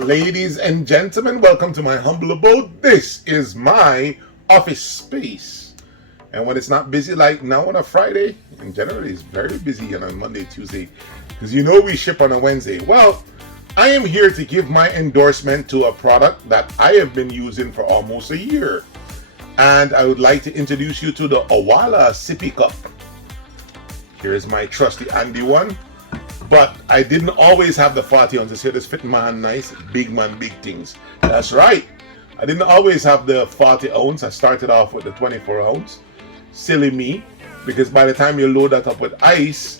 Ladies and gentlemen, welcome to my humble abode. This is my office space. And when it's not busy like now on a Friday, and generally it's very busy on a Monday, Tuesday, because you know we ship on a Wednesday. Well, I am here to give my endorsement to a product that I have been using for almost a year. And I would like to introduce you to the Owala Sippy Cup. Here's my trusty Andy one. But I didn't always have the 40 ounces here. This fit my hand nice. Big man, big things. That's right. I didn't always have the 40 ounce. I started off with the 24 ounce. Silly me. Because by the time you load that up with ice,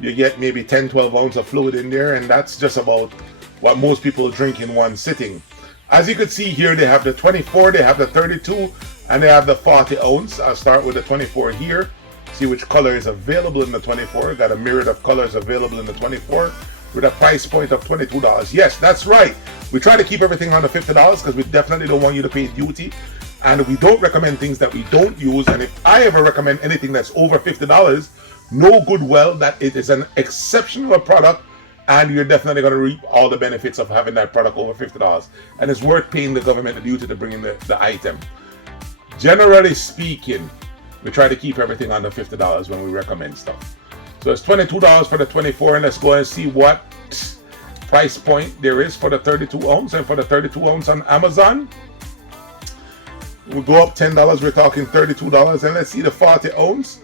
you get maybe 10, 12 ounces of fluid in there. And that's just about what most people drink in one sitting. As you can see here, they have the 24, they have the 32, and they have the 40 ounce. I'll start with the 24 here. See which color is available in the 24. Got a myriad of colors available in the 24 with a price point of $22. Yes, that's right. We try to keep everything under $50 because we definitely don't want you to pay duty. And we don't recommend things that we don't use. And if I ever recommend anything that's over $50, know good well that it is an exceptional product and you're definitely going to reap all the benefits of having that product over $50. And it's worth paying the government the duty to bring in the item. Generally speaking, we try to keep everything under $50 when we recommend stuff. So it's $22 for the 24, and let's go and see what price point there is for the 32 ounce. And for the 32 ounce on Amazon, we go up $10, we're talking $32. And let's see the 40 ounce.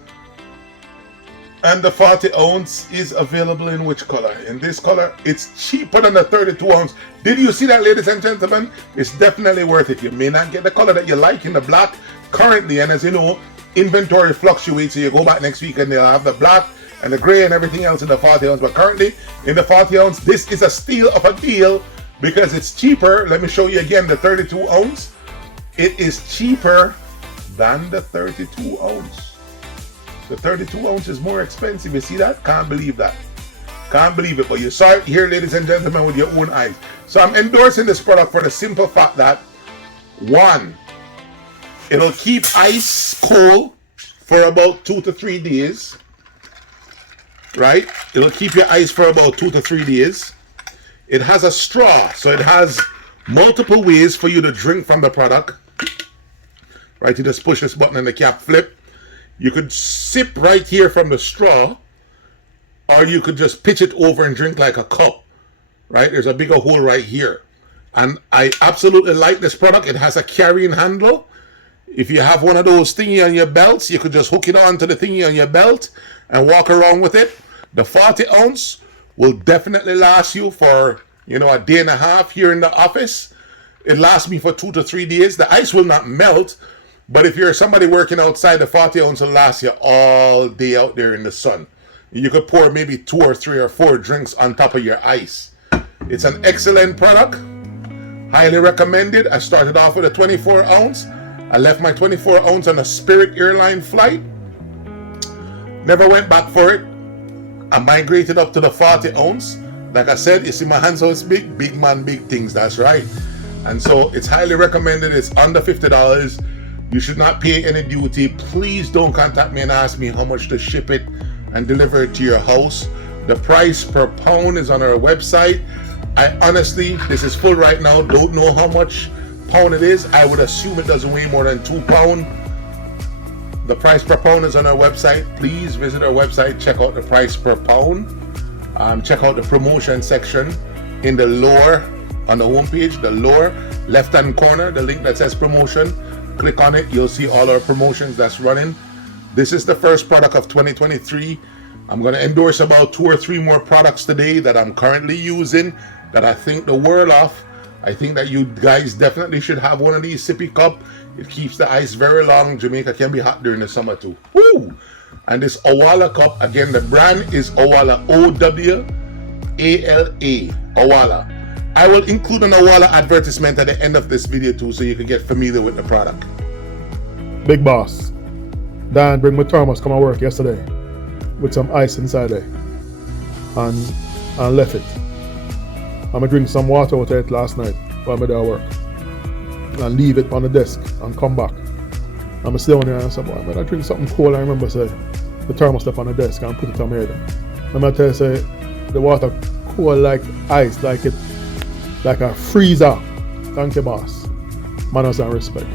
And the 40 ounce is available in which color? In this color. It's cheaper than the 32 ounce. Did you see that, ladies and gentlemen? It's definitely worth it. You may not get the color that you like in the black currently, and as you know, inventory fluctuates, so you go back next week and they'll have the black and the gray and everything else in the 40 ounce. But currently in the 40 ounce, this is a steal of a deal because it's cheaper. Let me show you again the 32 ounce. It is cheaper than the 32 ounce. The 32 ounce is more expensive. You see that? Can't believe that. Can't believe it. But you saw it here, ladies and gentlemen, with your own eyes. So I'm endorsing this product for the simple fact that, one, it'll keep ice cold for about 2 to 3 days, right? It'll keep your ice for about 2 to 3 days. It has a straw, so it has multiple ways for you to drink from the product, right? You just push this button and the cap flip. You could sip right here from the straw, or you could just pitch it over and drink like a cup, right? There's a bigger hole right here. And I absolutely like this product. It has a carrying handle. If you have one of those thingy on your belts, you could just hook it onto the thingy on your belt and walk around with it. The 40 ounce will definitely last you for, a day and a half here in the office. It lasts me for 2 to 3 days. The ice will not melt, but if you're somebody working outside, the 40 ounce will last you all day out there in the sun. You could pour maybe 2 or 3 or 4 drinks on top of your ice. It's an excellent product. Highly recommended. I started off with a 24 ounce. I left my 24 ounce on a Spirit airline flight. Never went back for it. I migrated up to the 40 ounce. Like I said, you see my hands how it's big? Big man, big things, that's right. And so it's highly recommended. It's under $50. You should not pay any duty. Please don't contact me and ask me how much to ship it and deliver it to your house. The price per pound is on our website. I honestly, this is full right now, don't know how much pound it is. I would assume it doesn't weigh more than 2 pounds. The price per pound is on our website. Please visit our website, check out the price per pound. Check out the promotion section in the lower, on the homepage, the lower left hand corner, the link that says promotion. Click on it, you'll see all our promotions that's running. This is the first product of 2023. I'm going to endorse about 2 or 3 more products today that I'm currently using that I think the world of. I think that you guys definitely should have one of these sippy cup. It keeps the ice very long. Jamaica can be hot during the summer too. Woo! And this Owala cup, again, the brand is Owala, Owala, Owala. I will include an Owala advertisement at the end of this video too, so you can get familiar with the product. Big boss, Dan bring my thermos come and work yesterday with some ice inside there and left it. I'm gonna drink some water out of it last night while I'm there at work and leave it on the desk and come back. I'm gonna sit down there and say, boy, I'm gonna drink something cold. I remember say the thermos stuff on the desk and put it on my head. I'm gonna tell you, say the water cold like ice, like it like a freezer. Thank you, boss. Manners and respect.